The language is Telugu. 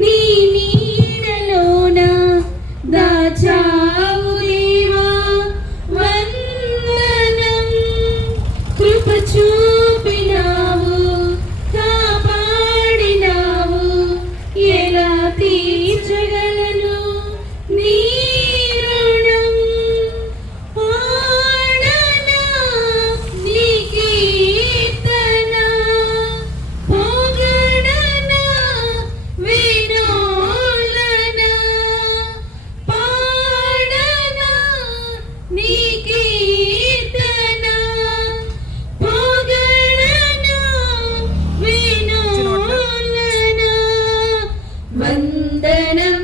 నీ నీడలోన దాచావు దేవా వందనం. కృప చూపినావు కాపాడినావు ఎలా తీర్చగలను నీ రుణం. పాడనా నీ కీర్తన పొగడనా వినోలన. పాడనా నీ కీర్తన పొగడనా వినోలన. వందనం